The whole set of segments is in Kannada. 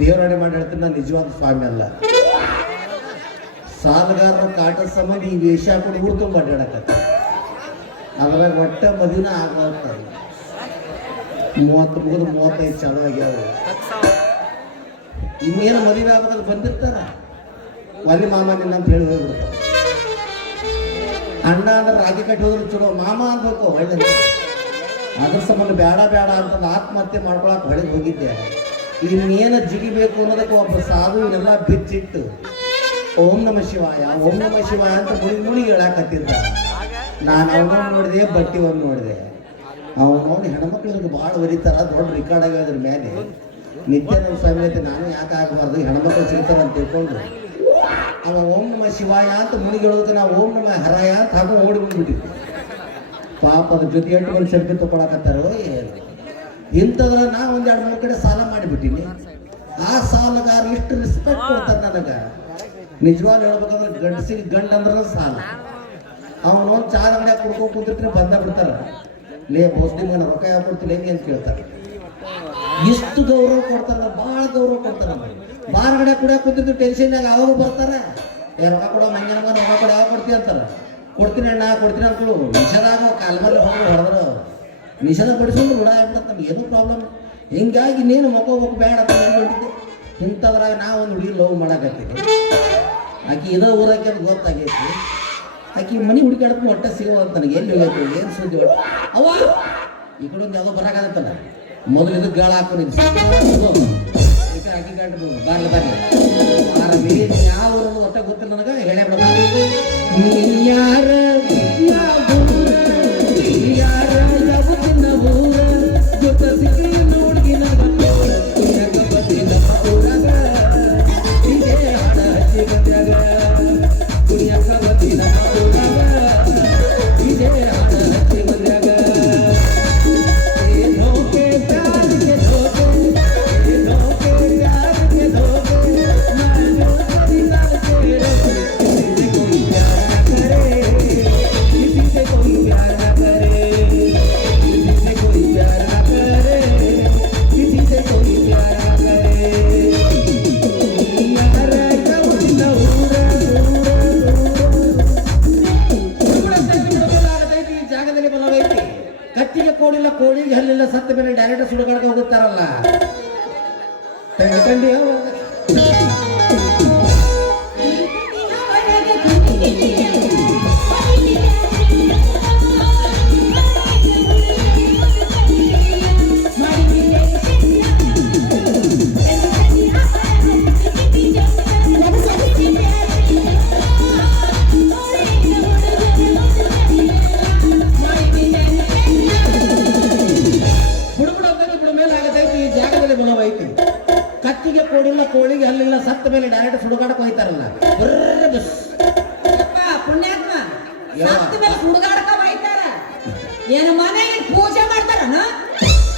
ದೇವರಾಣೆ ಮಾಡಿ ಹೇಳ್ತೀನಿ, ನಾನು ನಿಜವಾದ ಸ್ವಾಮಿ ಅಲ್ಲ. ಸಾಲಗಾರರ ಕಾಟದ ಸಂಬಂಧ ಈ ವೇಷ ಹಾಕೊಂಡು ಊರು ತುಂಬ ಅಡ್ಡಾಡಕತ್ತ. ಅದ್ರಾಗ ಒಟ್ಟ ಮದುವೆನ ಆಗ್ತಾರೆ. 30 ಮುಗಿದು 35 ಚಾಲು ಆಗ್ಯಾವ. ಇನ್ನೇನು ಮದುವೆ ಆಗೋದು ಬಂದಿರ್ತಾರ, ಅಲ್ಲಿ ಮಾಮ ನಿನ್ನ ಅಂತ ಹೇಳಿ ಹೋಗ್ಬಿಡ್ತಾರೆ. ಅಣ್ಣ ಅಂದ್ರೆ ರಾಗಿ ಕಟ್ಟಿ ಹೋದ್ರೆ ಚಲೋ, ಮಾಮ ಅನ್ಬೇಕು ಒಳ್ಳೆ. ಅದ್ರ ಸಂಬಂಧ ಬೇಡ ಬೇಡ ಅಂತಂದು ಆತ್ಮಹತ್ಯೆ ಮಾಡ್ಕೊಳಕ್ಕೆ ಹೊಳೆಗೆ ಹೋಗಿದ್ದೆ. ಇನ್ನೇನು ಜಿಗಿಬೇಕು ಅನ್ನೋದಕ್ಕೆ ಒಬ್ಬ ಸಾಧು ಇವನ್ನೆಲ್ಲ ಬಿಚ್ಚಿಟ್ಟು ಓಂ ನಮ ಶಿವಾಯ ಓಂ ನಮ ಶಿವಾಯ ಅಂತ ಮುಳಿಗೆ ಹೇಳಾಕತ್ತಿದ್ದ. ನಾನು ಅವನವ್ನು ನೋಡಿದೆ, ಬಟ್ಟಿ ಒಂದು ನೋಡಿದೆ. ಅವನವ್ನು ಹೆಣ್ಮಕ್ಳಿಗೆ ಭಾಳ ಒರಿತಾರ, ದೊಡ್ಡ ರೆಕಾರ್ಡ್ ಆಗ್ಯ ಅದ್ರ ಮೇಲೆ. ನಿತ್ಯಾನಂದ ಸ್ವಾಮಿ ಐತೆ, ನಾನು ಯಾಕೆ ಆಗಬಾರ್ದು, ಹೆಣ್ಮಕ್ಳು ಸಿಗ್ತಾರ ಅಂತ ತಿಳ್ಕೊಂಡು ಅವ ಓಂ ನಮ ಶಿವಾಯ ಅಂತ ಮುನಿಗೆ ಹೇಳೋದಕ್ಕೆ ನಾವು ಓಂ ನಮ ಹರಾಯ ಅಂತ ಹಾಕೊಂಡು ಓಡಿ ಬಂದ್ಬಿಟ್ಟಿದ್ವಿ. ಪಾಪ ಅದ್ರ ಜೊತೆ 8 ಮಂದಿ ಸೆಲ್ಫಿ ತಗೊಳಕತ್ತಾರೋ ಏನು. ಇಂಥದ್ರ ನಾ ಒಂದು 2-3 ಕಡೆ ಸಾಲ ಮಾಡಿಬಿಟ್ಟಿನಿ. ಆ ಸಾಲಗಾರ ಇಷ್ಟು ರೆಸ್ಪೆಕ್ಟ್ ಕೊಡ್ತಾರೆ ನನಗೆ. ನಿಜವಾಗ್ಲೂ ಹೇಳ್ಬೇಕಂದ್ರೆ ಗಂಡಸಿಗೆ ಗಂಡ ಅಂದ್ರೆ ಸಾಲ. ಅವನೊಂದು ಚಾದ ಅಂಗಡಿಯಾಗ ಕುಡ್ಕೊಂಡು ಕುಂತಿರ್ತೀನಿ, ಬಂದ ಬಿಡ್ತಾರ. ಲೇ ಬೋಸ್ಡಿ ಮನ ರೊಕ್ಕ ಯಾವ ಕೊಡ್ತೀನಿ ಹೆಂಗೆ ಅಂತ ಕೇಳ್ತಾರೆ. ಇಷ್ಟು ಗೌರವ ಕೊಡ್ತಾರ, ಭಾಳ ಗೌರವ ಕೊಡ್ತಾರ. ಬಾರ್ಗಡೆ ಕುಡಿಯೋಕೆ ಕುಂತಿದ್ದು ಟೆನ್ಷನ್ನಾಗ ಅವಾಗ ಬರ್ತಾರೆ. ರೊಕ್ಕ ಕೊಡೋ ಮಂಜನ ಮನ ರೊಕ್ಕ ಕೊಡ ಯಾವಾಗ ಕೊಡ್ತೀವಿ ಅಂತಾರೆ. ಕೊಡ್ತೀನಿ ಅಣ್ಣ ಕೊಡ್ತೀನಿ ಅಂದ್ಕೊಳ್ಳು. ನಿಷೇಧಾಗ ಕಾಲ್ಮಲ್ಲಿ ಹೋಗಿ ಹೊಡೆದ್ರು ನಿಷೇಧ ಪಡಿಸ್ಕೊಂಡು ಋಣ ಆಗ್ಬಿಡ್ತಾರೆ. ನಮ್ಗೆ ಏನೂ ಪ್ರಾಬ್ಲಮ್. ಹಿಂಗಾಗಿ ನೀನು ಮಕ್ಕೋಬೇಕು ಬೇಡ ಅಂತ ಹೇಳ್ಬಿಟ್ಟಿದ್ದೆ. ಇಂಥದ್ರಾಗ ನಾವು ಒಂದು ಹುಡುಗಿ ಲವ್ ಮಾಡಕತ್ತೀವಿ. ಆಕೆ ಇದೇ ಊರಾಕೆ ಅದು ಗೊತ್ತಾಗೈತಿ. ಆಕೆ ಮನೆ ಹುಡುಕಾಡಕ್ಕೆ ಹೊಟ್ಟೆ ಸಿಗೋದು ನನಗೆ. ಎಲ್ಲಿ ಹೋಗೈತಿ ಏನು ಸುದ್ದಿ ಒಟ್ಟು ಅವ ಈ ಕಡೆ ಒಂದು ಯಾವುದೋ ಬರಾಕತ್ತಲ್ಲ. ಮೊದಲು ಇದು ಗಾಳ ಹಾಕೊಂಡಿದ್ದು ಆಕೆ ಗಂಟು ಬಾರ್ಲಿ ಬಾರ್ಲಿ ಯಾವ ಊರನ್ನು ಒಟ್ಟ ಗೊತ್ತಿಲ್ಲ ನನಗೆ. ಹೇಳೇ ಬಿಡ ಯಾರ ಯಾರ ಯಾವತ್ತಿನ ಊರ ಗೊತ್ತ ಸಿಕ್ಕಿ ನೋಡ್ಗಿನ ಬತ್ತಿನ ಊರಾಗ ಇದೇ ಹಾಡ ಹಚ್ಚಿ ಗದ್ಯಾಗ ಕುಣಿಯಕ ಬತ್ತಿನ ಊರಾಗ ಇದೇ ಹಾಡ ಹಚ್ಚಿ ಗದ್ಯಾಗ ಕೋಡಿಲ್ಲ, ಕೋಳಿಗೆ ಹಲ್ಲಿಲ್ಲ, ಸತ್ತ ಮೇಲೆ ಡೈರೆಕ್ಟ್ ಸುಡುಗಾಡಕ್ಕೆ ಹೋಗುತ್ತಾರಲ್ಲ. ಕಂಡಿ ಕತ್ತಿಗೆ ಕೋಡಿಲ್ಲ, ಕೋಳಿಗೆ ಹಲ್ಲಿಲ್ಲ, ಸತ್ತ ಮೇಲೆ ಡೈರೆಕ್ಟ್ ಸುಡುಗಾಡಕ್ಕೆ ಹೋಯ್ತಾರಲ್ಲ. ಬಸ್ ಪುಣ್ಯಾತ್ಮ ಸತ್ತ ಮೇಲೆ ಸುಡುಗಾಡಕ ಹೋಯ್ತಾರ. ಏನು ಮನೆಗೆ ಪೂಜೆ ಮಾಡ್ತಾರನ?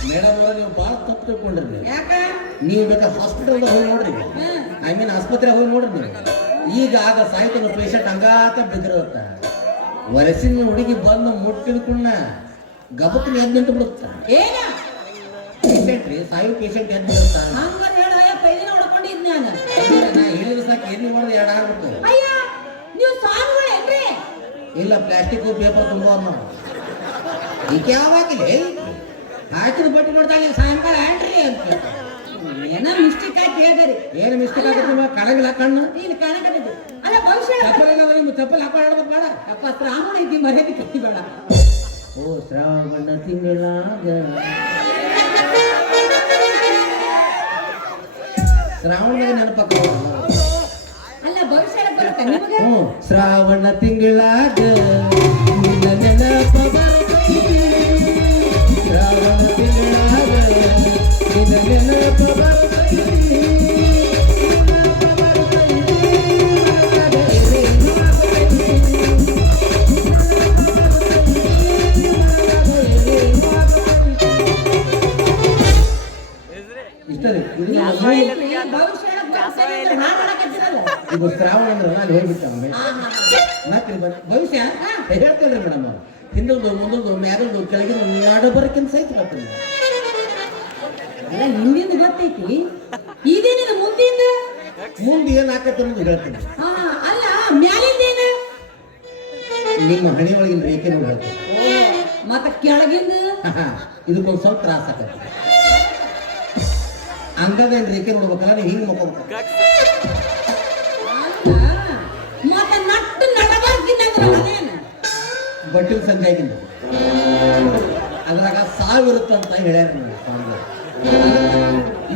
ಮೇಡಮ್ ಅವರ ನೀವು ಭಾಳ ತಪ್ಪು ತಿಳ್ಕೊಂಡ್ರಿ. ಯಾಕ? ನೀವು ಬೇಕಾದ್ರೆ ಹಾಸ್ಪಿಟಲ್ದಾಗ ಹೋಗಿ ನೋಡ್ರಿ, ಐ ಮೀನ್ ಆಸ್ಪತ್ರೆಗೆ ಹೋಗಿ ನೋಡ್ರಿ ನೀವು. ಈಗ ಆಗ ಸಾಯ್ತಾನ ಪೇಷಂಟ್ ಹಂಗಾತ ಬಿದ್ದಿರುತ್ತ. ವಯಸ್ಸಿನ ಹುಡುಗಿ ಬಂದು ಮುಟ್ಟಿದ್ಕೊಂಡ ಗಬಕ್ನ ಎದ್ದು ನಿಂತು ಬಿಡುತ್ತ. ಏನ ಪೇಷಂಟ್ ರೀ, ಸಾಯು ಪೇಷಂಟ್ ಎದ್ದು ಬಿಡುತ್ತ. ಹಂಗಾರೆ ಹೇಳ ಪೈಲಿನ ಹೊಡ್ಕೊಂಡಿದ್ ನಾನು. ನಾ ಹೇಳಿದ್ರೆ ಸಾಕು, ಎಲ್ಲಿ ಮಾಡಿದ್ರೆ ಎರಡು ಆಗ್ಬಿಟ್ಟು. ಅಯ್ಯ ನೀವು ಸಾಂಗ್ಗಳೇನ್ರಿ? ಇಲ್ಲ, ಪ್ಲಾಸ್ಟಿಕ್ ಪೇಪರ್ ತುಂಬ ನಾವು ಈಗ ಯಾವಾಗಿಲ್ಲ ಹಾಕಿದ ಬಟ್ಟೆ ನೋಡ್ದಾಗ ಸಾಯಂಕಾಲ ಆಡ್ರಿ ಅಂತ ಏನೋ ಮಿಸ್ಟೇಕ್ ಆಗಿ ಹೇಳಿದ್ರಿ. ಏನು ಮಿಸ್ಟೇಕ್ ಆಗುತ್ತೆ? ಕಣಗಿಲ್ಲ ಕಣ್ಣು ನೀನು ಕಾಣಕತ್ತಿದ್ದು ಅಲ್ಲ. ಭವಿಷ್ಯ ಚಪ್ಪಲ್ ಹಾಕೊಂಡು ಬೇಡ. ಅಪ್ಪ ಶ್ರಾವಣ ಇದ್ದಿ ಮರ್ಯಾದೆ ಕಟ್ಟಿ ಬೇಡ. ಓ ಶ್ರಾವಣ ತಿಂಗಳಾಗ ಶ್ರಾವಣದಾಗ ನೆನಪಕ್ಕ ಅಲ್ಲ ಭವಿಷ್ಯ ಬರುತ್ತೆ ನಿಮಗೆ. ಶ್ರಾವಣ ತಿಂಗಳಾಗ ನಿನ್ನ ನೆನಪ ಬರ್ತೈತಿ. ಶ್ರಾವಣ ತಿಂಗಳಾಗ ನಿನ್ನ ನೆನಪ ಬರ್ತೈತಿ. ಇಷ್ಟ ರೀ. ಈಗ ಶ್ರಾವಣ ಅಂದ್ರೆ ನಾನು ಹೋಗ್ಬಿಟ್ಟೆ ಭವಿಷ್ಯ ಹೇಳ್ತೇನೆ ಮೇಡಮ್. ಹಿಂದೊಂದು ಮುಂದೊಂದು ಮ್ಯಾಗಲ್ದು ಕೆಳಗಿನ ಎರಡು ಬರಕ್ಕಿಂತ ಸಹಿತ ಬರ್ತೀನಿ. ಅಲ್ಲ ಹಿಂದಿಂದ ಗೊತ್ತೈತಿ ಇದೇನಿದು ಮುಂದಿಂದ ಮುಂದೆ ಏನ್ ಆಕತ್ತೆ ಅನ್ನೋದು ಹೇಳ್ತೀನಿ. ಹಾ ಅಲ್ಲ ಮ್ಯಾಲಿಂದ ಏನು ನಿಮ್ಮ ಹಣೆ ಒಳಗಿನ ರೇಖೆ ನೋಡಿ ಹೇಳ್ತೀನಿ. ಮತ್ತ ಕೆಳಗಿಂದ ಇದಕ್ಕೊಂದು ಸ್ವಲ್ಪ ತ್ರಾಸ ಆಗತ್ತೆ. ಅಂಗದ ರೇಖೆ ನೋಡ್ಬೇಕಲ್ಲ ನೀವು ಹಿಂಗೆ ಮಕ್ಕೋಬೇಕು. ಅಲ್ಲ ಮತ್ತ ನಟ್ಟು ನಡಬಾರ್ಕಿನ್ನಂದ್ರ ಅದೇನು ಬಟ್ಟಿಲ್ ಸಂಜೆ ಆಗಿಂದ ಅದ್ರಾಗ ಸಾವಿರುತ್ತಂತ ಹೇಳ್ಯಾರ ನನಗೆ ಸ್ವಾಮಿಗಳು.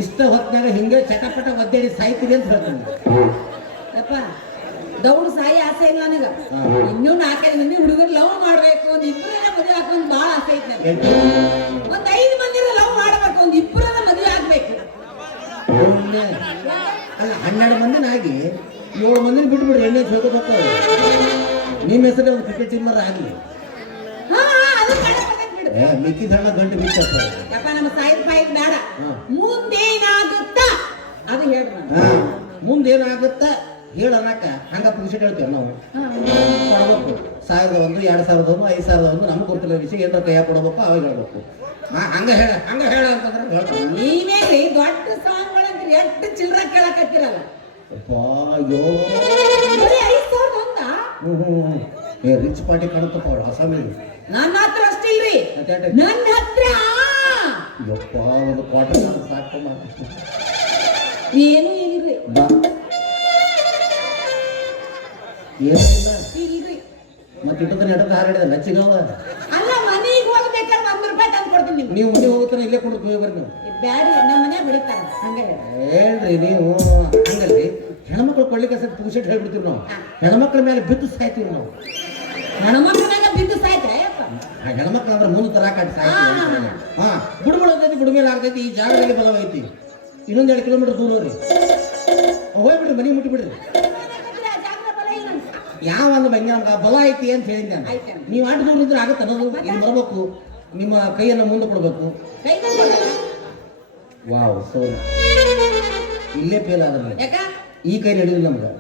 ಇಷ್ಟ ಹೊತ್ನಾಗ ಹಿಂಗೆ ಚಟಪಟ ಒದ್ದಾಡಿ ಸಾಯ್ತೀರಿ ಅಂತ ಹೇಳ್ತಾನೆ. ಯಪ್ಪ ದೌಡ್ ಸಾಯಿ ಆಸೆ ಇಲ್ಲ ನನಗ. ಇನ್ನೂ 4-5 ಮಂದಿ ಹುಡುಗರು ಲವ್ ಮಾಡ್ಬೇಕು, ಒಂದ್ ಇಬ್ಬರನ್ನ ಮದುವೆ ಹಾಕೊಂಡ್ ಬಾಳ ಆಸೆ ಐತಿ ನನಗೆ. ಒಂದ್ 5 ಮಂದಿರ ಲವ್ ಮಾಡ್ಬೇಕು, ಒಂದ್ ಇಬ್ಬರನ್ನ ಮದುವೆ ಆಗ್ಬೇಕು. ಅಲ್ಲ 12 ಮಂದಿನಾಗಿ 7 ಮಂದಿನ ಬಿಟ್ಟು ಬಿಡ್ರಿ, ಎಣ್ಣೆ ಸೋಕೋತ ಹೋಗ್ತಾವೆ. ನಿಮ್ಮ ಹೆಸರು ಒಂದು ಕ್ರಿಕೆಟ್ ಟೀಮರ್ ಆಗಲಿ ಹಾ ಅದು ಮಾಡಬೇಕಂತ ಬಿಡು. ಮಿಕ್ಕಿದ ಹಣ ಗಂಟೆ ಬಿಟ್ಟು ಯಪ್ಪ ನಮ್ಮ ಸಾಯಿದ್ ಪಾಯಿದ್ ಬೇಡ, ಮುಂದೇನಾಗುತ್ತ ಅದು ಹೇಳ್ರಿ. ಮುಂದೇನಾಗುತ್ತ ಹೇಳೋಣಕ ಹಂಗ ಪುರುಷ ಹೇಳ್ತೇವೆ ನಾವು. ಕೊಡ್ಬೇಕು 1001, 2001, 5001 ನಮ್ಗೆ ಗೊತ್ತಿಲ್ಲ ವಿಷಯ ಏನಾರ ಕೈಯ ಕೊಡ್ಬೇಕು, ಅವಾಗ ಹೇಳ್ಬೇಕು. ಹಂಗ ಹೇಳ ಅಂತಂದ್ರೆ ಹೇಳ್ತಾರೆ. ನೀವೇನ್ರಿ ದೊಡ್ಡ ಸಾಂಗ್ಗಳಂದ್ರೆ ಎಷ್ಟು ಚಿಲ್ರ ಕೇಳಕತ್ತಿರಲ್ಲ. ಬರೀ 5,000 ಒಂದಾ? ರಿಚ್ ಪಾರ್ಟಿ ಕಾಣುತ್ತಪ್ಪ ಅವಳು ಅಸಾಮಿಗೆ. ನನ್ನ ಹತ್ರ ಅಷ್ಟಿಲ್ರಿ, ನನ್ನ ಹತ್ರ ಯಪ್ಪ ಒಂದು ಕ್ವಾರ್ಟರ್ ಸಾಕು ಏನು ಇಲ್ರಿ. ಏನಿಲ್ಲ ಇಲ್ರಿ. ಮತ್ತೆ ಇಟ್ಟದ ಎಡದ ಹಾರಾಡಿದ ನಚ್ಚಿಗವ. ಅಲ್ಲ ಮನೆಗೆ ಹೋಗ್ಬೇಕಾದ್ರೆ 1 ರೂಪಾಯಿ ತಂದು ಕೊಡ್ತೀನಿ ನಿಮ್ಗೆ. ನೀವು ಮನೆ ಹೋಗ್ತಾನೆ ಇಲ್ಲೇ ಕೊಡ್ಬೇಕು ಹೋಗಿ ಬರ್ರಿ ನೀವು. ಬ್ಯಾಡ್ರಿ ನಮ್ಮ ಮನ್ಯಾಗ ಬಿಡ್ತಾರ ಹಂಗೆ ಹೇಳ್ರಿ ನೀವು ಹಂಗಲ್ರಿ. ಹೆಣ್ಮಕ್ಳು ಕೊಡ್ಲಿಕ್ಕೆ ಸ್ವಲ್ಪ ಪುಷಟ್ ಹೇಳ್ಬಿಡ್ತೀವಿ ನಾವು. ಹೆಣ್ಮಕ್ಳ ಮೇಲೆ ಬಿದ್ದು ಸಾಯ್ತೀವಿ ನಾವು. ಹೆಣ್ಮಕ್ಳ ಮೇಲೆ ಬಿದ್ದು ಸಾಯ್ತಾ ಹೆಣ್ಮಕ್ಳು ಅಂದ್ರೆ ಮುಂದೆ ತರಾಕಾಟಿ ಸಾಯ್ತೀವಿ. ಹಾ ಬುಡ್ಬಿಡತೈತಿ, ಬುಡ್ಮೇಲೆ ಆಗ್ತೈತಿ. ಈ ಜಾಗದಲ್ಲಿ ಬಲವ ಐತಿ. ಇನ್ನೊಂದು 2 ಕಿಲೋಮೀಟರ್ ದೂರ ಹೋಗ್ರಿ, ಹೋಗ್ಬಿಡ್ರಿ, ಮನೆ ಮುಟ್ಟಿಬಿಡ್ರಿ. ಯಾವ ಒಂದು ಬಂಗ ಬಲ ಐತಿ ಅಂತ ಹೇಳಿದ್ದೆ ನಾನು. ನೀವು ಆಟ ದೂರ ಇದ್ರೆ ಆಗತ್ತೆ ಅನ್ನೋದು. ಇಲ್ಲಿ ಬರಬೇಕು, ನಿಮ್ಮ ಕೈಯನ್ನು ಮುಂದೆ ಕೊಡ್ಬೇಕು. ವಾವ್ ಸೋ ಇಲ್ಲೇ ಫೇಲ್ ಆದ್ರೆ ಈ ಕೈ ನಡೆಯುದಿಲ್ಲ ನಮ್ಗೆ.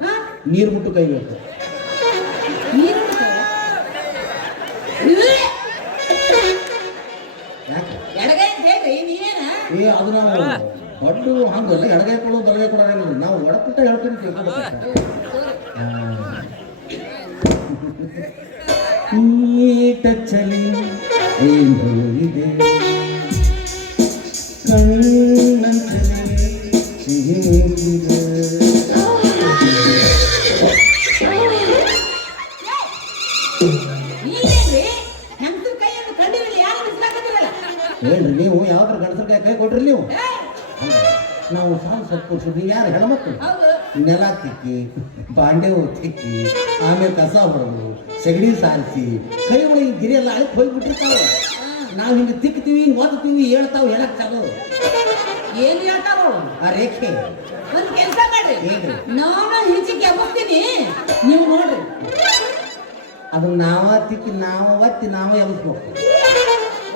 ನೀರು ಮುಟ್ಟು ಕೈ ಬೇಕು. ಏ ಅದು ನಾವು ದೊಡ್ಡ ಹಂಗಲ್ಲ, ಎಡಗೈ ಕೊಡೋ ಬಲಗೈ ಕೊಡೋಂಗಿಲ್ಲ. ನಾವು ಒಡಪುಟ್ಟ ಹೇಳ್ತೀನಿ ಟಚ್ಚಲಿ ಇದೆ ಕಣ್ಣಂಚಲಿ ಹೇಳ್ರಿ ನೀವು ಯಾವ್ದಾರ ಗಣಸರ ಕೈ ಕೊಟ್ರಿ ನೀವು. ನಾವು ಸಾಲು ಸೊಪ್ಪು ನೀವು ಯಾರು ಹೆಣ್ಮಕ್ಳು ನೆಲ ತಿಕ್ಕಿ ಬಾಂಡೆ ತಿಕ್ಕಿ ಆಮೇಲೆ ಕಸ ಹೊಡೆದು ಸಗಣಿ ಸಾರಿಸಿ ಕೈ ಒಳಗೆ ಗಿರಿ ಎಲ್ಲ ಅಳಕ್ಕೆ ಹೋಗ್ಬಿಟ್ಟಿರ್ತಾವೆ. ನಾವು ಹಿಂಗೆ ತಿಕ್ತೀವಿ, ಹಿಂಗೆ ಓದ್ತೀವಿ, ಹೇಳ್ತಾವೆ, ಹೇಳಕ್ ಚಾಲು. ಏನ್ ಹೇಳ್ತಾವ ಆ ರೇಖೆ. ಒಂದ್ ಕೆಲಸ ಮಾಡ್ರಿ, ನಾನು ಹಿಚಿಗೆ ಎಬ್ಬಿಸ್ತೀನಿ, ನೀವು ನೋಡ್ರಿ. ಅದನ್ನ ನಾವ ತಿಕ್ಕಿ ನಾವ ಒತ್ತಿ ನಾವ ಎಬ್ಬಿಸ್ಬೇಕು.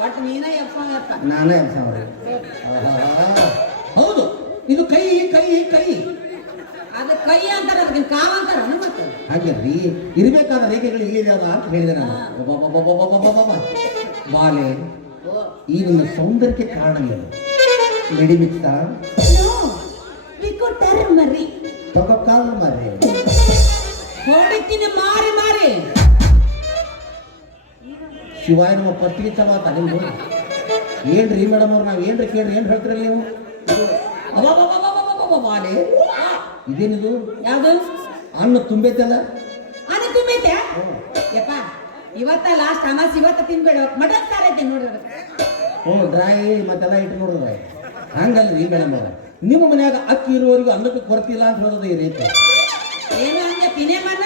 ಒಟ್ಟು ನೀನ ಎಬ್ಸಂಗಪ್ಪ, ನಾನೇ ಎಬ್ಸವ್ರಿ. ಹೌದು, ಇದು ಕೈ ಕೈ ಕೈ. ಅದು ಕೈ ಅಂತಾರ, ಅದಕ್ಕೆ ಕಾವ್ ಅಂತಾರ. ಮತ್ತೆ ಹಾಗೆ ಇರ್ಬೇಕಾದ ರೇಖೆಗಳು ಇಲ್ಲಿದೆ ಅದ ಅಂತ ಹೇಳಿದೆ ನಾನು. ಬಾಲೆ ಈ ನಿಮ್ಮ ಸೌಂದರ್ಯಕ್ಕೆ ಕಾರಣ ಏನು? ನಡಿಮಿಕ್ತಾ ಮರಿ ತಗೋಕಾಲ ಮರಿ ಹೊಡಿತೀನಿ ಮಾರಿ ಮಾರಿ. ಶಿವಾಯ ನಮ್ಮ ಪತ್ರಿಕೆ ಚವಾತ ನಿಮ್ದು. ಏನ್ರಿ ಮೇಡಮ್ ಅವ್ರು, ನಾವು ಏನ್ರಿ ಕೇಳ್ರಿ, ಏನ್ ಹೇಳ್ತೀರಲ್ಲ ನೀವು? ಬಾಲೆ ಇದೇನಿದು? ಯಾವ್ದು? ಅನ್ನ ತುಂಬೈತಲ್ಲ. ಅನ್ನ ತುಂಬೈತೆ ಯಪ್ಪ. ಇವತ್ತ ಲಾಸ್ಟ್ ಅಮಾಸ್, ಇವತ್ತ ತಿನ್ಬೇಡ. ಮಟನ್ ಸಾರ ಐತೆ ನೋಡ್ರಿ. ಹ್ಞೂ ಡ್ರೈ ಮತ್ತೆಲ್ಲ ಇಟ್ಟು ನೋಡಿದ್ರೆ ಹಂಗಲ್ರಿ ಮೇಡಮ್ ಅವ್ರ. ನಿಮ್ಮ ಮನ್ಯಾಗ ಅಕ್ಕಿ ಇರುವವರೆಗೂ ಅನ್ನಕ್ಕೆ ಕೊರತೆ ಇಲ್ಲ ಅಂತ ಹೇಳೋದು ಈ ರೀತಿ. ಏನು ಹಂಗೆ ಪಿನೇ ಮನ?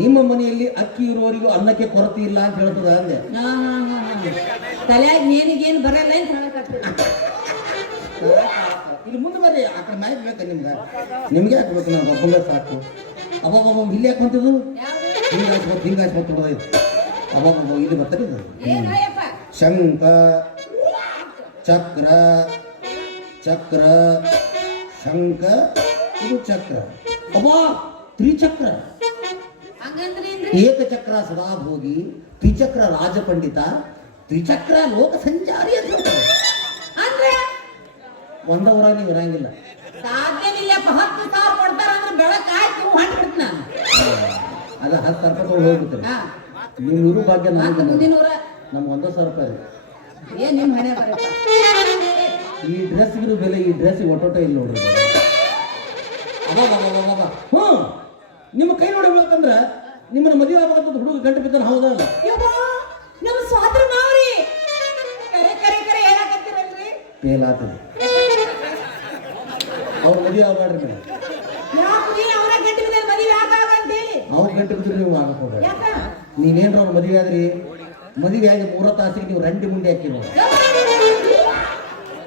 ನಿಮ್ಮ ಮನೆಯಲ್ಲಿ ಅಕ್ಕಿ ಇರುವವರೆಗೂ ಅನ್ನಕ್ಕೆ ಕೊರತೆ ಇಲ್ಲ ಅಂತ ಹೇಳ್ತದ ಅಂದೆ. ತಲೆಯಾಗ ಏನಿಗೇನು ಬರಲ್ಲ ಅಂತ ಹೇಳಕತ್ತೀವಿ. ಇಲ್ಲಿ ಮುಂದೆ ಬರ್ರಿ, ಆ ಕಡೆ ಮೈಕ್ ಬೇಕಾ ನಿಮ್ಗೆ? ನಿಮ್ಗೆ ಹಾಕ್ಬೇಕು, ನಾವು ಒಬ್ಬಂಗ ಸಾಕು. ಅಬ್ಬಬ್ಬ ಇಲ್ಲಿ ಯಾಕೆ ಬಂತಿದ್ದು? ಹಿಂಗೆ ಹಾಚ್ಬೇಕು, ಹಿಂಗೆ ಹಾಚ್ಬೇಕು ಹೊಡೆದೈತೆ. ಅಬ್ಬಬ್ಬ ಇಲ್ಲಿ ಬರ್ತಾರೆ ಇದು. ಶಂಖ ಚಕ್ರ, ಚಕ್ರ ಶಂಖ, ಇದು ಚಕ್ರ. ಅಬ್ಬಾ ತ್ರಿಚಕ್ರ. ಏಕಚಕ್ರ ಸದಾಭೋಗಿ, ತ್ರಿಚಕ್ರ ರಾಜಪಂಡಿತ, ತ್ರಿಚಕ್ರ ಲೋಕ ಸಂಚಾರಿ ಅಂತ ಹೇಳ್ತಾರೆ. ಒಂದ ಊರಾಗ ನೀವು ಇರಂಗಿಲ್ಲ. ಸಾಧ್ಯನಿಲ್ಲಪ್ಪ 10,000 ಕೊಡ್ತಾರ ಅಂದ್ರೆ ಬೆಳಕಾಯ್ತು ಹೊಂಟ್ಬಿಡ್ತು ನಾನು. ಅದ 10,000 ರೂಪಾಯಿ ತೊಗೊಂಡು ಹೋಗ್ಬಿಡ್ತೀರಿ. ಹಾ ನೀವು ಇರು ಭಾಗ್ಯ ಮತ್ತೆ ನಮ್ಗೆ ಮುಂದಿನ ಊರ ನಮ್ಗೆ 1,000 ರೂಪಾಯಿ ಇದೆ. ಏನ್ ನಿಮ್ ಹಣೆ ಬರಪ್ಪ. ಈ ಡ್ರೆಸ್ಗಿರು ಬೆಲೆ ಈ ಡ್ರೆಸ್ಸಿಗೆ ಒಟ್ಟೋಟ ಇಲ್ಲ ನೋಡ್ರಿ. ಹ್ಞೂ ನಿಮ್ಮ ಕೈ ನೋಡಿ ಬೇಕಂದ್ರೆ ನಿಮ್ಮನ್ನ ಮದುವೆ ಆಗ್ಬೇಕಂತ ಹುಡುಗ ಗಂಟೆ ಬಿದ್ದಾನ ಹೌದಲ್ಲ. ಯವ್ವಾ, ನಮ್ಮ ಸ್ವಾದ್ರ ಮಾವ್ರಿ ಕರೆ ಕರೆ ಕರೆ ಹೇಳಕತ್ತೀರಲ್ರಿ. ಫೇಲ್ ಆಗ್ತದೆ ಅವ್ರ ಮದುವೆ ಆಗ್ಬೇಡ್ರಿ ಮೇಡಮ್. ಯಾಕ್ರಿ ಅವರ ಗಂಟೆ ಬಿದ್ದ ಮದುವೆ ಆಗಾಗ ಅಂತ ಹೇಳಿ ಅವ್ರ ಗಂಟೆ ಬಿದ್ದರೆ ನೀವು ಆಗಕ್ಕೆ ಹೋಗ್ಬೇಡಿ. ಯಾಕ ನೀವೇನ್ರ ಅವ್ರ ಮದುವೆ ಆದ್ರಿ ಮದುವೆ ಆಗಿ 3 ತಾಸಿಗೆ ನೀವು ರಂಡಿ ಮುಂಡೆ ಹಾಕಿ ನೋಡಿ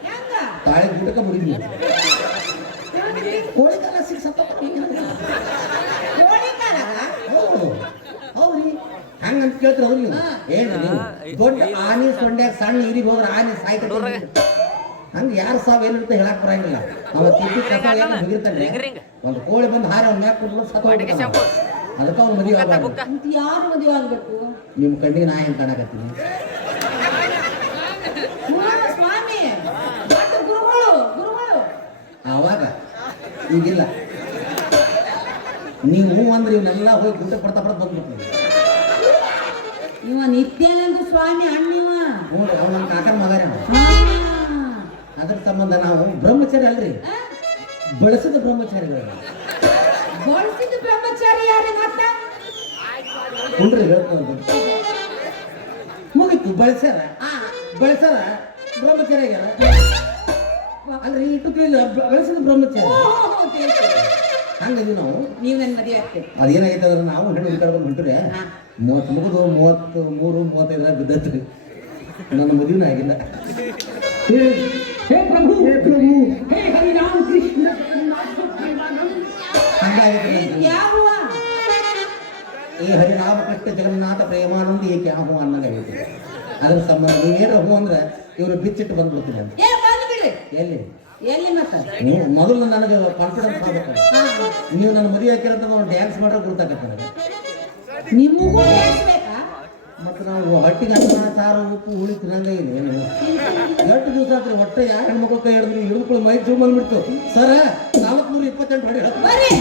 ಹೆಂಗ ತಾಳೆ ಗುಟಕ ಮುರಿದ್ವಿ ಕೋಳಿ ಕಾಲ ಸಿಕ್ಸತ್ತ ಕೋಳಿ ಕಾಲ ಹೌದ್ರಿ ಹಂಗಂತ ಕೇಳ್ತೀರ ಅವ್ರು ನೀವು ಏನು ನೀವು ದೊಡ್ಡ ಆನೆ ಸೊಂಡ್ಯಾಗ ಸಣ್ಣ ಇರಿಗೆ ಹೋದ್ರೆ ಆನೆ ಸಾಯ್ತಾರೆ ಹಂಗೆ ಯಾರು ಸಾವು ಏನಿರುತ್ತೆ ಹೇಳಕ್ ಬರಂಗಿಲ್ಲ. ಅವ ತಿಪ್ಪಿ ಕಸ ಏನು ಬಿಗಿರ್ತಾನೆ ಒಂದು ಕೋಳಿ ಬಂದು ಹಾರಿ ಅವ್ನ ಮ್ಯಾಕ್ ಕೊಟ್ಟು ಸತ್ತ ಅದಕ್ಕೆ ಅವ್ನು ಮದುವೆ ಆಗಬಾರ್ದು. ಅಂತ ಯಾರು ಮದುವೆ ಆಗ್ಬೇಕು? ನಿಮ್ಮ ಕಣ್ಣಿಗೆ ನಾ ಹೆಂಗೆ ಕಾಣಕತ್ತೀನಿ ಸ್ವಾಮಿ ದೊಡ್ಡ ಗುರುಗಳು ಗುರುಗಳು ಆವಾಗ ಈಗಿಲ್ಲ. ನೀವು ಹ್ಞೂ ಅಂದ್ರೆ ಇವನ್ನೆಲ್ಲ ಹೋಗಿ ಗುಡ್ಡ ಪಡ್ತಾ ಬಂದ್ಬಿಟ್ಟು ಇವ ನಿತ್ಯಾನಂದ ಸ್ವಾಮಿ ಅಣ್ಣಿವ ಹ್ಞೂ ಅವ್ನು ನನ್ನ ಕಾಕನ ಮಗಾರ ಅದ್ರ ಸಂಬಂಧ ನಾವು ಬ್ರಹ್ಮಚಾರಿ ಅಲ್ರಿ ಬಳಸಿದ ಬ್ರಹ್ಮಚಾರಿಗಳು ಬಳಸಿದ ಬ್ರಹ್ಮಚಾರಿ ಯಾರೇ ಮತ್ತ ಕುಂಡ್ರಿ ಹೇಳ್ಕೊಂಡು ಮುಗಿತು ಬಳಸ್ಯಾರ ಬ್ರಹ್ಮಚಾರಿ ಆಗ್ಯಾರ ಅಲ್ರಿ ಇಟ್ಟು ಬಳಸಿದ ಬ್ರಹ್ಮಚಾರಿ ಹಂಗದೀವಿ ನಾವು. ನೀವ್ ನನ್ ಮದುವೆ ಆಗ್ತೇವೆ. ಅದೇನಾಗೈತೆ ಅಂದ್ರೆ ನಾವು ಹೆಣ್ಣು ಹುಡುಕಾಡ್ಕೊಂಡು ಹೊಂಟ್ರಿ 30 ಮುಗಿದು 33 35 ಬಿದ್ದತ್ರಿ ನನ್ನ ಮದುವೆನೇ ಆಗಿಲ್ಲ. ಹಂಗಾಗೈತೆ ಯಾವ ಈ ಹರಿನಾಮ ಕೃಷ್ಣ ಜಗನ್ನಾಥ ಪ್ರೇಮಾನಂದ ಏಕೆ ಹೂ ಅನ್ನಂಗಾಗೈತೆ. ಅದ್ರ ಸಂಬಂಧ ನೀವೇನ ಹೂ ಅಂದ್ರೆ ಇವರು ಬಿಚ್ಚಿಟ್ಟು ಬಂದ್ಬಿಡ್ತೀನಿ ಅಂತ. ಏ ಬಂದು ಬಿಡ್ರಿ ಎಲ್ಲಿ ಎಲ್ಲಿ ಮತ್ತ ನೀವು ಮೊದಲು ನನಗೆ ಕಾನ್ಫಿಡೆನ್ಸ್ ಆಗ್ಬೇಕು. ನೀವು ನನ್ನ ಮದುವೆ ಹಾಕಿರಂತ ನಾವು ಡ್ಯಾನ್ಸ್ ಮಾಡ್ರೆ ಗೊತ್ತಾಗತ್ತೆ ನನಗೆ. ನಿಮಗೂ ಬೇಕಾ ಮತ್ತು ನಾವು ಹಟ್ಟಿಗೆ ಅನ್ನ ಸಾರು ಉಪ್ಪು ಹುಳಿ ತಿನ್ನಂಗ ಇದೆ ನೀವು ಎಷ್ಟು ದಿವಸ ಆತ್ರಿ ಹೊಟ್ಟೆ ಯಾರು ಹೆಣ್ಮಕ್ಳು ಕೈ ಹಿಡಿದ್ರು ಹಿಡಿದುಕೊಳ್ಳಿ ಮೈ ಜೂಮ್ ಬಂದ್ಬಿಡ್ತು ಸರ 428 ಹೊಡಿ ಬರ್ರಿ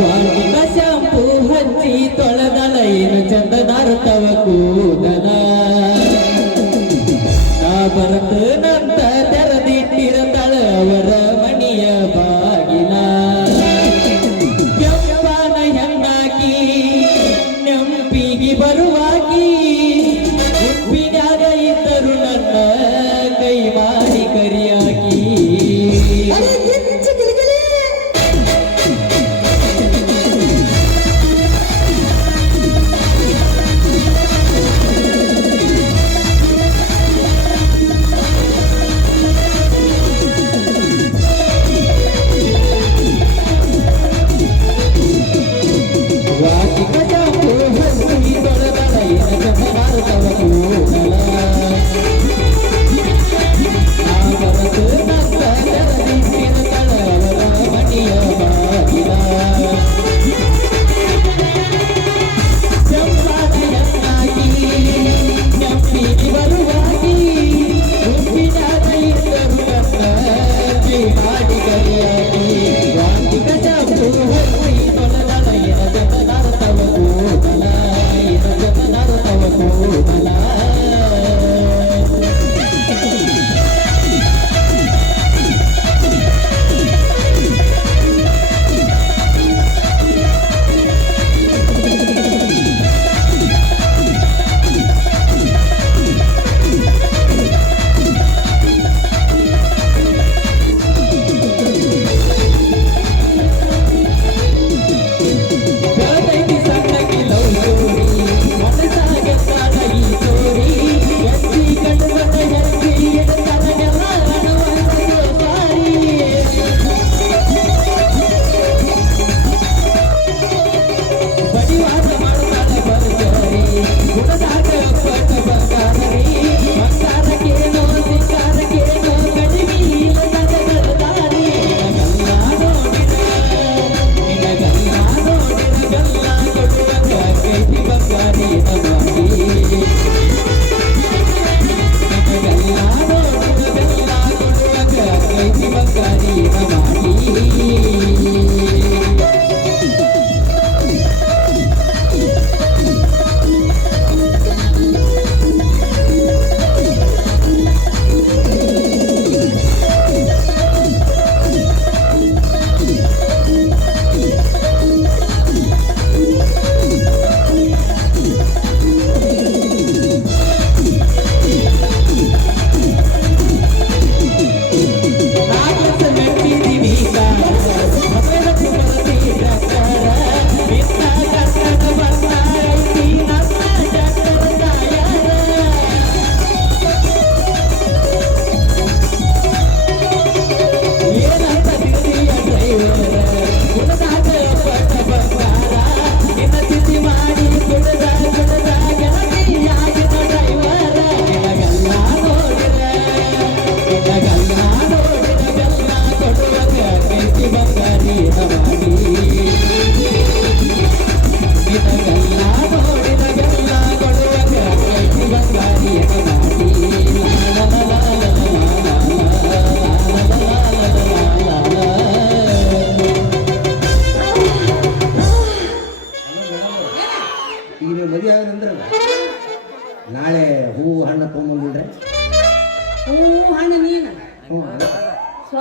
ವಾರ್ಗಿಕ ಶಾಂಪೂ ಹಚ್ಚಿ ತೊಳೆದಲ ಏನು ಚಂದನಾರ್ತವ ಕೂದಲ ನಾ ಬರತು ನಂತ ತೆರೆದಿಟ್ಟಿರತಳ ಅವರ ಮಣಿಯ ಬಾಗಿಲ ಕೆಂಪನ ಹೆಣ್ಣಾಕಿ ನೆಂಪಿಗೆ ಬರುವಾಗಿ ಉಪ್ಪಿನಾಗ ಇದ್ದರು ನನ್ನ ಕೈ ಮಾಡಿ ಕರಿಯಾಗಿ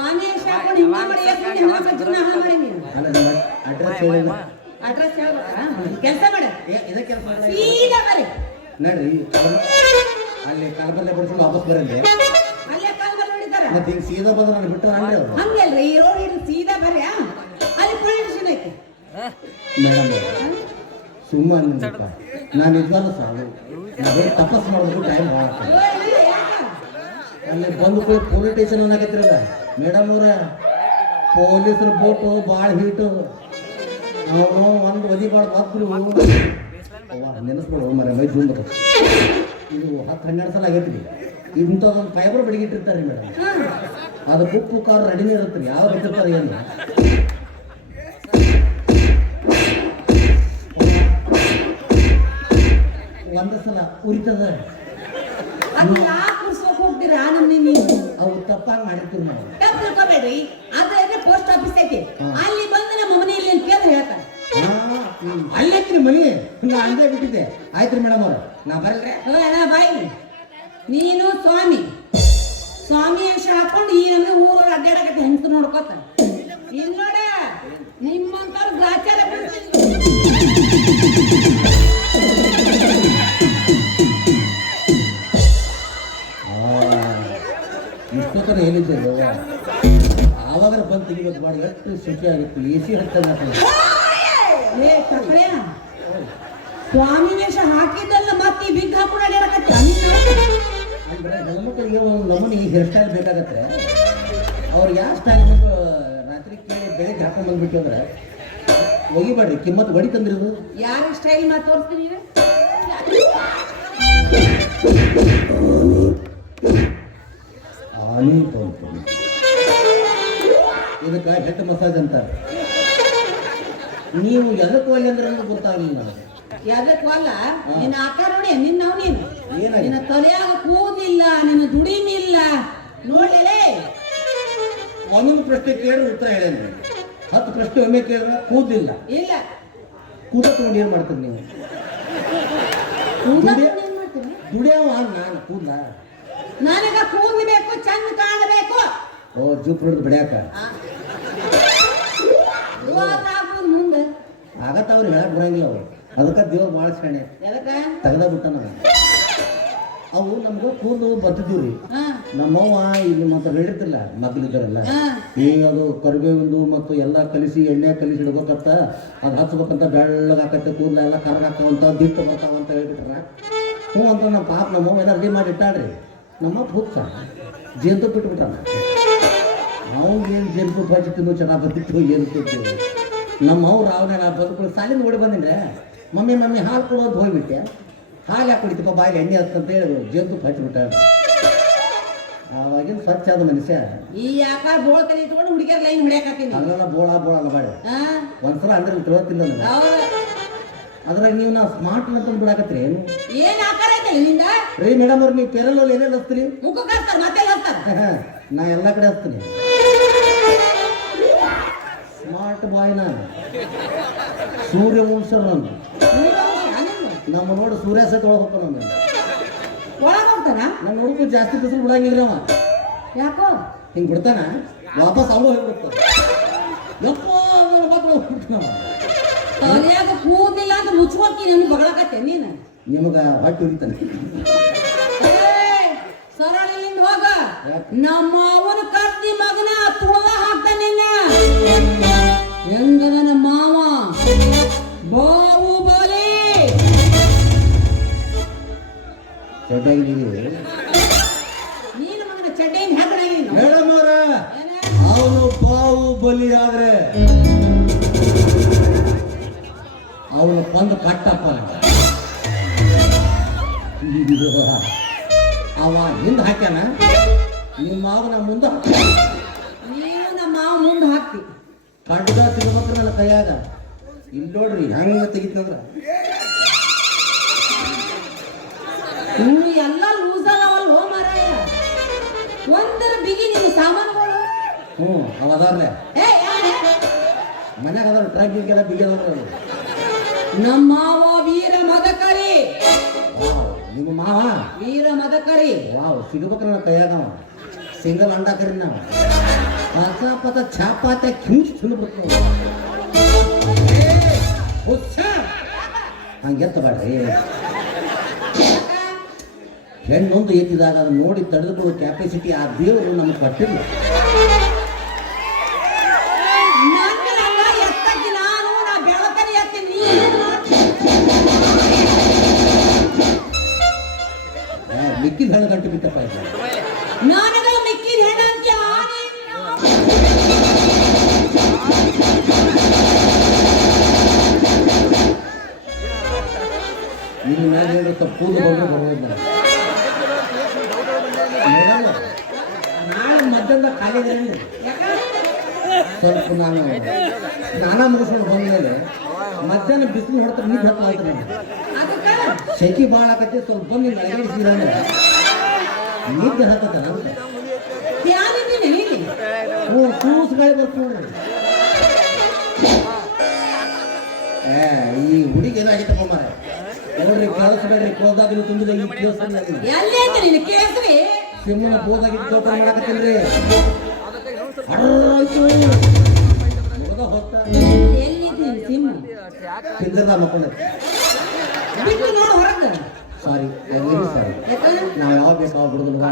ಸ್ವಾಮಿ ಶಾಕೊಂಡು ಹಿಂಗ ಮಾಡಿ ಮಾಡಿ ನೀನು ಅಲ್ಲ ನಮ್ಮ ಅಡ್ರೆಸ್ ಹೇಳಿಲ್ಲ. ಅಡ್ರೆಸ್ ಹೇಳ್ಬೇಕಾ ಕೆಲಸ ಮಾಡ ಇದೇ ಕೆಲಸ ಸೀದಾ ಬರ್ರಿ ನಡ್ರಿ ಅಲ್ಲಿ ಕಲಬರ್ಲೆ ಬಿಡ್ಕೊಂಡು ವಾಪಸ್ ಬರಂದೆ. ಅಲ್ಲೇ ಕಾಲ್ ಬಂದು ಹೊಡಿತಾರ ಮತ್ತೆ ಈಗ ಸೀದಾ ಬಂದ್ರೆ ನಾನು ಬಿಟ್ಟು ಅನ್ರಿ ಅವರು. ಹಂಗಲ್ರಿ ಈ ರೋಡ್ ಹಿಡಿದು ಸೀದಾ ಬರ್ರಿ ಅಲ್ಲಿ ಪೊಲೀಸ್ ಸ್ಟೇಷನ್ ಐತಿ ಮೇಡಮ್ ಸುಮ್ಮನಿಪ್ಪ ನಾನು ಇದ್ವಲ್ಲ ಸಾಲು ನಾವು ತಪಸ್ ಮಾಡೋದಕ್ಕೂ ಟೈಮ್ ಭಾಳ ಅಲ್ಲಿ ಬಂದು ಪೊಲೀಸ್ ಸ್ಟೇಷನ್ ಏನಾಗತ್ತಿರಲ್ಲ ಮೇಡಮ್ ಅವ್ರ ಪೊಲೀಸರು ಬೋಟು ಭಾಳ ಹೀಟು ಅವನು ಒಂದು ಒದಿಬಾರ್ದು ಮಕ್ಕಳು ನೆನೆಸ್ಕೊಡು ಮರ ಮೈ ಜೂನ್ ಇದು 10-12 ಸಲ ಆಗೈತಿ ಇಂಥದ್ದೊಂದು ಫೈಬರ್ ಬಡಿಗಿಟ್ಟಿರ್ತಾರೆ ಮೇಡಮ್ ಅದು ಉಪ್ಪು ಖಾರ ರೆಡಿನೇ ಇರುತ್ತೆ ಯಾವ ಬಿಟ್ಟಿರ್ತಾರೆ ಏನು ಒಂದೇ ಸಲ ಉರಿತದ ಹೋಗ್ತೀರಾ ನೀವು ಅವು ತಪ್ಪಾಗಿ ಮಾಡಿರ್ತೀವಿ ನಾವು. ತಪ್ಪು ತಿಳ್ಕೊಬೇಡ್ರಿ ಅದ್ರ ಪೋಸ್ಟ್ ಆಫೀಸ್ ಐತಿ ಅಲ್ಲಿ ಬಂದು ನಮ್ಮ ಮನೆಯಲ್ಲಿ ಕೇಳಿದ್ರೆ ಹೇಳ್ತಾರೆ ಅಲ್ಲೈತ್ರಿ ಮನಿ ನಾ ಅಂದೇ ಬಿಟ್ಟಿದ್ದೆ. ಆಯ್ತ್ರಿ ಮೇಡಮ್ ಅವ್ರ ನಾ ಬರಲ್ರಿ ಬಾಯಿ ನೀನು ಸ್ವಾಮಿ ವೇಷ ಹಾಕೊಂಡು ಈ ನಮ್ಗೆ ಊರು ಅಡ್ಡಾಡಕತ್ತೆ ಹೆಂಗಸು ನೋಡ್ಕೋತ ಇನ್ ನೋಡ ನಿಮ್ಮಂತವ್ರು ಗ್ರಾಚಾರ ಇಷ್ಟೊತ್ತರ ಹೇಳಿದ್ದೆ ಆವಾಗ ಬಂದು ತೆಗಿಬೇಕು ಮಾಡಿ ಎಷ್ಟು ಶುಚಿ ಆಗಿತ್ತು AC ಹತ್ತದ ಸ್ವಾಮಿ ವೇಷ ಹಾಕಿದ್ದಲ್ಲ ಮತ್ತೆ ಈ ಬಿಗ್ ಹಾಕೊಂಡು ಅಡ್ಡಾಡಕತ್ತೆ ಅಂದ್ರೆ ಹೆಣ್ಮಕ್ಳಿಗೆ ಒಂದು ನಮೂನಿ ಹೇರ್ ಸ್ಟೈಲ್ ಬೇಕಾಗತ್ತೆ. ಅವ್ರಿಗೆ ಯಾವ ಸ್ಟೈಲ್ ಬೇಕು ರಾತ್ರಿ ಕೇಳಿ ಬೆಳಿಗ್ಗೆ ಹಾಕೊಂಡು ಬಂದ್ಬಿಟ್ಟು ಅಂದ್ರೆ ಒಗಿಬೇಡ್ರಿ ಕಿಮ್ಮತ್ ಬಡಿ ತಂದಿರೋದು ಯಾರ ಸ್ಟೈಲ್ ಮಾತು ತೋರಿಸ್ತೀನಿ ಆನಿ ತೋರ್ತೀನಿ ಇದಕ್ಕೆ ಹೆಡ್ ಮಸಾಜ್ ಅಂತಾರೆ. ನೀವು ಎದಕ್ಕೆ ಒಳ್ಳೆ ಅಂದ್ರೆ ಗೊತ್ತಾಗಲಿಲ್ಲ ನನಗೆ. ಎದಕ್ಕಲ್ಲ ನಿನ್ನ ಆಕಾರ ನೋಡಿ ನಿನ್ನ ನೀನು ಏನಾಗಿದೆ? ನಿನ್ನ ತಲೆಯಾಗ ಕೂದಿಲ್ಲ ನಿನ್ನ ದುಡಿಮಿಲ್ಲ ನೋಡ್ಲೇ ಒಂದೊಂದು ಪ್ರಶ್ನೆ ಕೇಳಿದ್ರೆ ಉತ್ತರ ಹೇಳೇನ್ರಿ 10 ಪ್ರಶ್ನೆ ಒಮ್ಮೆ ಕೇಳಿದ್ರೆ ಕೂದಿಲ್ಲ ಇಲ್ಲ ಕೂದ ತಗೊಂಡು ಏನು ಮಾಡ್ತೀರಿ ನೀವು? ದುಡಿಯವ ನಾನು ಕೂದಲ ನನಗ ಕೂದಬೇಕು ಚಂದ ಕಾಣಬೇಕು ಓ ಜೂಪ್ ಹಿಡಿದು ಬಿಡ್ಯಾಕ ಮುಂದೆ ಆಗತ್ತ ಅವ್ರು ಹೇಳಕ್ ಬರಂಗಿಲ್ಲ ಅವ್ರು ಅದಕ್ಕೆ ದೇವ್ರು ಭಾಳ ಶಾಣೆ ಎದಕ್ಕ ತೆಗ್ದ ಬಿಟ್ಟ ನಾನು ಅವು ನಮ್ಗೆ ಕೂದಲು ಬರ್ತಿದ್ದೀವಿ ಹಾ ನಮ್ಮವ್ವ ಇಲ್ಲಿ ಮತ್ತೆ ಹೇಳಿರ್ತಿಲ್ಲ ಮಕ್ಕಳಿದ್ದಾರಲ್ಲ ಹಾ ಈಗ ಅದು ಕರಿಬೇವಿಂದು ಮತ್ತು ಎಲ್ಲ ಕಲಿಸಿ ಎಣ್ಣೆ ಕಲಿಸಿ ಇಡ್ಬೇಕತ್ತ ಅದು ಹಚ್ಬೇಕಂತ ಬೆಳ್ಳಗಾಕತ್ತೆ ಕೂದಲ ಎಲ್ಲ ಕರಗಾಕವಂತ ದಿಟ್ಟು ಬರ್ತಾವಂತ ಹೇಳ್ಬಿಟ್ರ ಹ್ಞೂ ಅಂತ ನಮ್ಮ ಪಾಪ ನಮ್ಮವ್ವ ಎಲ್ಲ ರೆಡಿ ಮಾಡಿ ಇಟ್ಟಾಳ್ರಿ ನಮ್ಮಪ್ಪ ಹುಚ್ಚ ಜೇನುತುಪ್ಪ ಬಿಟ್ಬಿಟ್ಟಾನ ನಾವು ಏನು ಜೇನುತುಪ್ಪ ಹಚ್ಚಿ ತಿನ್ನೋ ಚೆನ್ನಾಗಿ ಬರ್ತಿತ್ತು ಏನು ಕೊಡ್ತೀವಿ ನಮ್ಮವ್ರು ರಾವಣ ಬದುಕು ಸಾಲಿನ ಓಡಿ ಬಂದಿದ್ರೆ ಮಮ್ಮಿ ಹಾಲು ಕೊಡು ಅಂತ ಹೋಗ್ಬಿಟ್ಟೆ ಹಾಲು ಯಾಕೆ ಕುಡಿತಪ್ಪ ಬಾಯಲ್ಲಿ ಎಣ್ಣೆ ಹತ್ತಂತ ಹೇಳಿ ಜೇನುತುಪ್ಪ ಹಚ್ಚಿಬಿಟ್ಟ ಆವಾಗಿನ ಸ್ವಚ್ಛ ಆದ ಮನುಷ್ಯ ಈ ಆಕಾರ ಬೋಳ ತಲೆ ಇಟ್ಕೊಂಡು ಹುಡುಗಿಯರ್ ಲೈನ್ ಹೊಡ್ಯಾಕತ್ತೀನಿ ಅಲ್ಲೆಲ್ಲ ಬೋಳ ಮಾಡಿ ಹಾ ಒಂದ್ಸಲ ಅಂದ್ರೆ ತಿಳೋತಿಲ್ಲ ನನಗೆ ಹೌದು ಅದ್ರಾಗ ನೀವು ನಾವು ಸ್ಮಾರ್ಟ್ ಅಂತ ಬಿಡಾಕತ್ರಿ ಏನು ಏನ್ ಆಕಾರ ಐತಲ್ಲ ನಿಂದ ರೀ ಮೇಡಮ್ ಅವ್ರು ನೀವು ಪೇರಲ್ ಏನೇನು ಹಚ್ತೀರಿ ಮುಖಕ್ಕೆ ಹಚ್ತಾರ ಮತ್ತೆ ಹಚ್ತಾರ ನಾ ಎಲ್ಲ ಕಡೆ ಹಚ್ತೀನಿ ಸ್ಮಾರ್ಟ್ ಬಾಯ್ ನಾನು ಸೂರ್ಯವಂಶರ್ ನಾನು ನಮ್ಮ ನೋಡಿ ಸೂರ್ಯ ಸಹಿತ ಒಳಗೆ ಹೋಗ್ತಾನ ನಾನು ಒಳಗ್ ಹೋಗ್ತಾನ ನಮ್ಮ ಹುಡುಗ ಜಾಸ್ತಿ ಬಿಸಿಲು ಬಿಡಂಗಿಲ್ಲ ಅವ ಯಾಕೋ ಹಿಂಗೆ ಬಿಡ್ತಾನ ವಾಪಸ್ ಅವನು ಹೋಗ್ಬಿಡ್ತಾನೆ ಯಪ್ಪ ಮಕ್ಕಳು ಹೋಗ್ಬಿಡ್ತಾನ ತಲೆಯಾಗ ಕೂದಿಲ್ಲ ಅಂತ ಮುಚ್ಕೋಕಿ ನಮ್ಗೆ ಬಗಳಕತ್ತೆ ನೀನು ನಿಮಗೆ ಹೊಟ್ಟೆ ಉರಿತಾನೆ ಸರಳಿಂದ ಹೋಗ ನಮ್ಮ ಅವನ ಕತ್ತಿ ಮಗನ ತುಳದ ಹಾಕ್ತಾನೆ ನಿನ್ನ ಹೆಂಗ ನನ್ನ ಮಾವ ಬಾಹುಬಲಿ ಚಡ್ಡಾಗಿ ನೀನು ಮಗನ ಚಡ್ಡೆಯಿಂದ ಹಾಕಣಾಗಿ ನೀನು ಮೇಡಮ್ ಅವರ ಅವನು ಬಾಹುಬಲಿ ಆದ್ರೆ ಅವನು ಕೊಂದು ಕಟ್ಟಪ್ಪ ಅವ ಹಿಂದೆ ಹಾಕ್ಯಾನ ನಿಮ್ಮ ಮಾವನ ಮುಂದೆ ನೀನು ನಮ್ಮ ಮಾವ ಮುಂದೆ ಹಾಕ್ತಿ ಕಡ್ಗ ಸಿಗ್ಬೇಕ್ರ ನನ್ನ ಕೈಯಾಗ ಇಲ್ಲಿ ನೋಡ್ರಿ ಹೆಂಗ ತೆಗಿತಂದ್ರ ಇನ್ನು ಎಲ್ಲ ಲೂಸ್ ಅದಾವಲ್ಲ ಹೋ ಮಾರಾಯ ಒಂದರ ಬಿಗಿ ನಿಮ್ಮ ಸಾಮಾನುಗಳು ಹ್ಞೂ ಅವ ಅದಾರ್ಲೆ ಏ ಯಾರೇ ಮನ್ಯಾಗ ಅದಾರ ಟ್ರಾಕಿಂಗೆಲ್ಲ ಬಿಗಿದಾರ ನಮ್ಮ ಮಾವ ವೀರ ಮದಕರಿ ನಿಮ್ಮ ಮಾವ ವೀರ ಮದಕರಿ ವಾವ್ ಸಿಗ್ಬೇಕ್ರ ನನ್ನ ಕೈಯಾಗ ಅವ ಸಿಂಗಲ್ ಅಂಡಾ ಕರಿ ನಾವು ಪತ ಚಾಪಾತ ಕಿಂಚ್ ತಿನ್ಬಿಡ್ತು ಹಂಗೆ ಎತ್ತಬೇಡ್ರಿ. ಹೆಣ್ಣೊಂದು ಎತ್ತಿದಾಗ ಅದನ್ನ ನೋಡಿ ತಡೆದುಕೊಳ್ಳೋ ಕ್ಯಾಪಾಸಿಟಿ ಆ ದೇವರು ನಮ್ಗೆ ಕೊಟ್ಟಿಲ್ಲ. ಮಿಕ್ಕಿದ ಹೆಣ್ಣು ಗಂಟು ಬಿತ್ತಪ್ಪ ಇದೆ. ನನಗ ಮಿಕ್ಕಿದ ಹೆಣ್ಣು ಅಂತ ನಿನ್ನ ಮೇಲೆ ಹೇಳೋ ತಪ್ಪು ಬರೋದಿಲ್ಲ. ನಾಳೆ ಮಧ್ಯಾಹ್ನ ಖಾಲಿ ಸ್ವಲ್ಪ ನಾನು ಸ್ನಾನ ಮುಗಿಸ್ಕೊಂಡು ಬಂದ್ಮೇಲೆ ಮಧ್ಯಾಹ್ನ ಬಿಸಿಲು ಹೊಡ್ತಾರೆ ನೀರು ಹತ್ತು ಸೆಖಿ ಭಾಳ ಆಕತ್ತೆ. ಸ್ವಲ್ಪ ಬಂದು ಅಳಗಡಿಸಿದ ಅಂದ್ರೆ ನಿದ್ದೆ ಹಾಕತ್ತ ನಮ್ಗೆ ಕೂಸು ಗಾಳಿ ಬರ್ತು ನೋಡ್ರಿ. ಈ ಹುಡುಗಿ ಏನಾಗಿತ್ತಪ್ಪ ಮಾರ ನೋಡ್ರಿ, ಕಳಿಸ್ಬೇಡ್ರಿ. ಕೋದಾಗಿನ ತುಂಬಿದ ಈ ಕೇಸ್ ಸಿಮ್ಮನ ಬೋದಾಗಿದ್ದು ತೋಟ ಮಾಡಕತ್ತಲ್ರಿ. ಪಿಂದ್ರದ ಮಕ್ಕಳ ಸಾರಿ ಸಾರಿ ನಾವು ಯಾವ ಬೇಕಾವ ಬಿಡುದಿಲ್ಲ.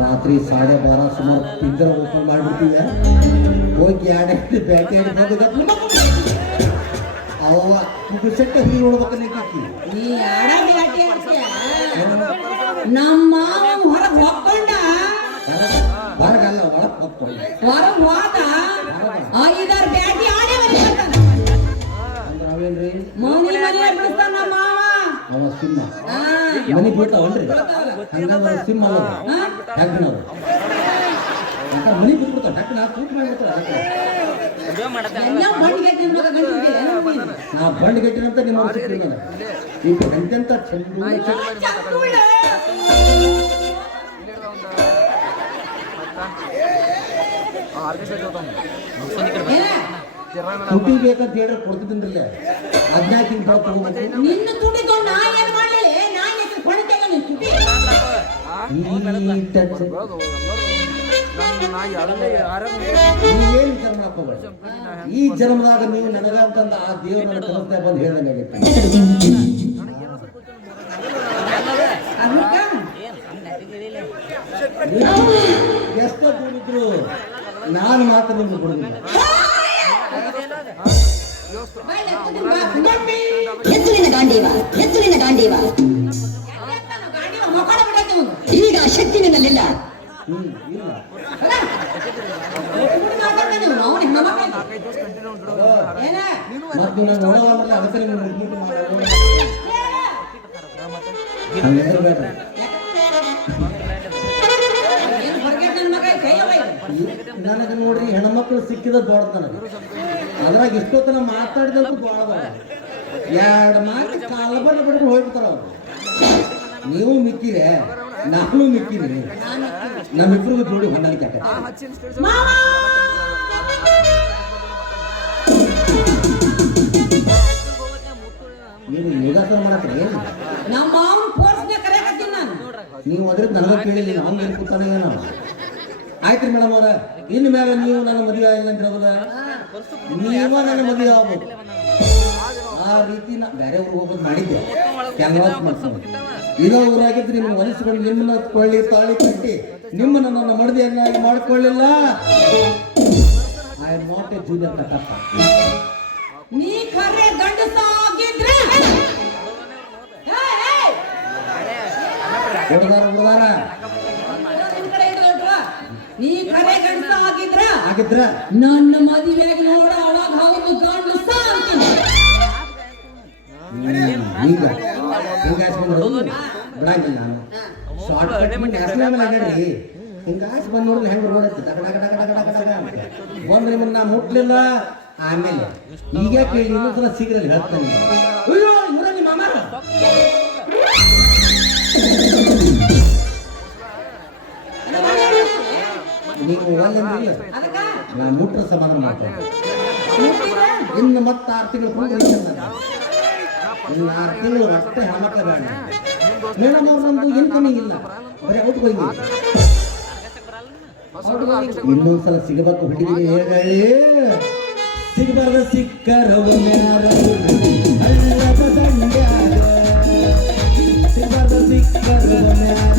ರಾತ್ರಿ 12:30 ಸುಮಾರು ಪಿಂಜರ ಓಪನ್ ಮಾಡಿಬಿಡ್ತೀವಿ. ಹೋಗಿ ಆಡಕ್ಕೆ ಬ್ಯಾಟಿ ಆಡಿ ಅವ ಸೆಟ್ಟೆ ಹುಡುಗಿ ನೋಡ್ಬೇಕು. ನೀ ಆಡ ಬ್ಯಾಟಿ ನಮ್ಮ ಹೊರಗೆ ಹೋಗ್ಕೊಂಡ ಹೊರಗಲ್ಲ ಒಳಗೆ ಹೋಗ್ಕೊಂಡು ಹೊರಗೆ ಹೋದ 5-6 ಬ್ಯಾಟಿ ಆಡೇ ಅಂದ್ರೆ ಅವೇನ್ರಿ ಮನೆ ಬಿಡಿಸ್ತಾನ ನಮ್ಮ ಮಾವ. ಅವ ಸಿಂಹ ಮನೆ ಬೀಳ್ತಾವನ್ರಿ. ಹಂಗಂದ್ರೆ ಸಿಂಹ ಅಲ್ಲ ಹೆಗ್ನವ್ರು ಅಂತ ಮನೆ ಬಿಟ್ಬಿಡ್ತಾವ. ಹೆಗ್ನ ಕೂಟ್ ಮಾಡಿಬಿಡ್ತಾರ. ನಾ ಬಂಡ್ ಗಟ್ಟಿನಂತ ನಿಮ್ಮ ಈಗ ಎಂತೆಂತ ತುಟಿ ಬೇಕಂತ ಹೇಳಿದ್ರೆ ಕೊಡ್ತಿದ್ದಿಲ್ಲ. 15 ತಗೋಬೇಕು. ನಿನ್ನ ತುಟಿಕೊಂಡು ನಾ ಏನ್ ಮಾಡಲಿ? ನಾ ಎಷ್ಟು ಕೊಡ್ತೇನೆ ನಿನ್ನ ತುಟಿ. ನೀವೇನು ವಿಚಾರ ಮಾಡ್ಕೋಬೇಡ. ಈ ಜನ್ಮದಾಗ ನೀವು ನನಗಂತಂದ ಆ ದೇವ್ರ ನನ್ನ ಕಲಿಸ್ತಾ ಬಂದು ಹೇಳ್ದಂಗಾಗೈತೆ. ಎಷ್ಟೋ ದುಡಿದ್ರು ನಾನು ಮಾತ್ರ ನಿಮ್ಗೆ ಕೊಡುದಿಲ್ಲ. ಎತ್ತಲಿನ ಗಾಂಡೀವ ಈಗ ಶಕ್ತಿ ನಿನ್ನಲ್ಲಿಲ್ಲ. ಇಲ್ಲ ಮತ್ತು ನಾನು ನೋಡೋಲ್ಲ ಅದಕ್ಕೆ ನಿಮ್ಗೆ ಮುಟ್ಬಿಟ್ಟು ನನಗೆ ನೋಡ್ರಿ ಹೆಣ್ಮಕ್ಳು ಸಿಕ್ಕಿದ ದೊಡ್ಡ ನನಗೆ. ಅದ್ರಾಗ ಇಷ್ಟೊತ್ತನ ಮಾತಾಡಿದಂತೂ ದೊಡ್ಡದ. 2 ಮಾತು ಕಾಲಬಲ್ಲ ಬಿಡ್ಕೊಂಡು ಹೋಗ್ಬಿಡ್ತಾರ ಅವ್ರು. ನೀವು ಮಿಕ್ಕಿರೆ ನಾನು ಮಿಕ್ಕಿನಿ. ನಮ್ಮಿಬ್ರಿಗೂ ಜೋಡಿ ಹೊಂದಾಣಿಕೆ ಆಕತ್ತೆ. ನೀವು ಯೋಗಾಸನ ಮಾಡಕ್ರಿ ನಮ್ಮ ಮಾವನ ಫೋರ್ಸ್ನ ಕರೆಯಕತ್ತೀನಿ ನಾನು. ನೀವು ಅದ್ರ ನನಗೆ ಕೇಳಿಲ್ಲ. ಅವ್ನು ಏನು ಕೂತಾನೆ ಏನೋ. ಆಯ್ತು ಮೇಡಮ್ ಅವ್ರ, ಇನ್ನು ಮೇಲೆ ನೀವು ನನ್ನ ಮದುವೆ ಆಗಿಲ್ಲ ಅಂತ ಹೇಳೋದ. ನೀವ ನನ್ನ ಮದುವೆ ಆಗ್ಬೋದು. ಆ ರೀತಿ ನಾ ಬೇರೆ ಊರಿಗೆ ಹೋಗೋದು ಮಾಡಿದ್ದೆ. ಕ್ಯಾನ್ವಾಸ್ ಮಾಡ್ಕೊಂಡು ಇರೋ ಊರಾಗಿದ್ರೆ ನಿಮ್ಗೆ ಹೊಲಿಸ್ಕೊಂಡು ನಿಮ್ಮನ್ನ ಕೊಳ್ಳಿ ತಾಳಿ ಕಟ್ಟಿ ನಿಮ್ಮನ್ನ ನನ್ನ ಮಡದಿಯನ್ನಾಗಿ ಮಾಡ್ಕೊಳ್ಳಿಲ್ಲ. I am not a junior Kattappa. ನೀ ಖರೆ ಗಂಡಸಾಗಿದ್ರೆ ಹುಡುಗಾರ ನೀ ಖರೆ ಗಂಡಸಾಗಿದ್ರ ಆಗಿದ್ರ ನನ್ನ ಮದುವೆಗೆ ನೋಡ ಅವಾಗ ಹೌದು ಗಂಡಸ ಅಂತೀನಿ. ಈಗ ಬಿಡಂಗಿಲ್ಲ ನಾನು. ಶಾರ್ಟ್ ಕಟ್ ನಡ್ರಿ. ಹಿಂಗಾಸ್ ಬಂದ್ ನೋಡಿದ್ರೆ ಹೆಂಗ್ ನೋಡತ್ತೆ ಬಂದ್ರೆ ನಿಮ್ಮನ್ನ ನಾ ಮುಟ್ಲಿಲ್ಲ. ಆಮೇಲೆ ಈಗ ಕೇಳಿ ಇನ್ನೊಂದ್ಸಲ ಸಿಗ್ರಲ್ಲಿ ಹೇಳ್ತಾನೆ. ಅಯ್ಯೋ ಇವ್ರ ನಿಮ್ಮ ಅಮ್ಮ ನೀವು ಒಳ್ಳೆಂದ್ರಿಲ್ಲ. ನಾ ಮುಟ್ರ ಸಮಾಧಾನ ಮಾಡ್ತೇನೆ. ಇನ್ನು ಮತ್ತೆ 6 ತಿಂಗಳು ಇನ್ನು 6 ತಿಂಗಳು ಅಷ್ಟೇ ಹೆಣ್ಮಕ್ಳ ಬೇಡ. ಮೇಡಮ್ ಅವ್ರು ನಮ್ದು ಇನ್ಕಮಿಂಗ್ ಇಲ್ಲ. ಬರೀ ಔಟ್ ಹೋಗಿ ಇನ್ನೊಂದ್ಸಲ ಸಿಗಬೇಕು ಹುಡುಗಿಗೆ ಹೇಳಿ ಸಿಗಬಾರ್ದ ಸಿಕ್ಕರವು ಹಳ್ಳದ ದಂಡ್ಯಾಗ ಸಿಗಬಾರ್ದ ಸಿಕ್ಕರವು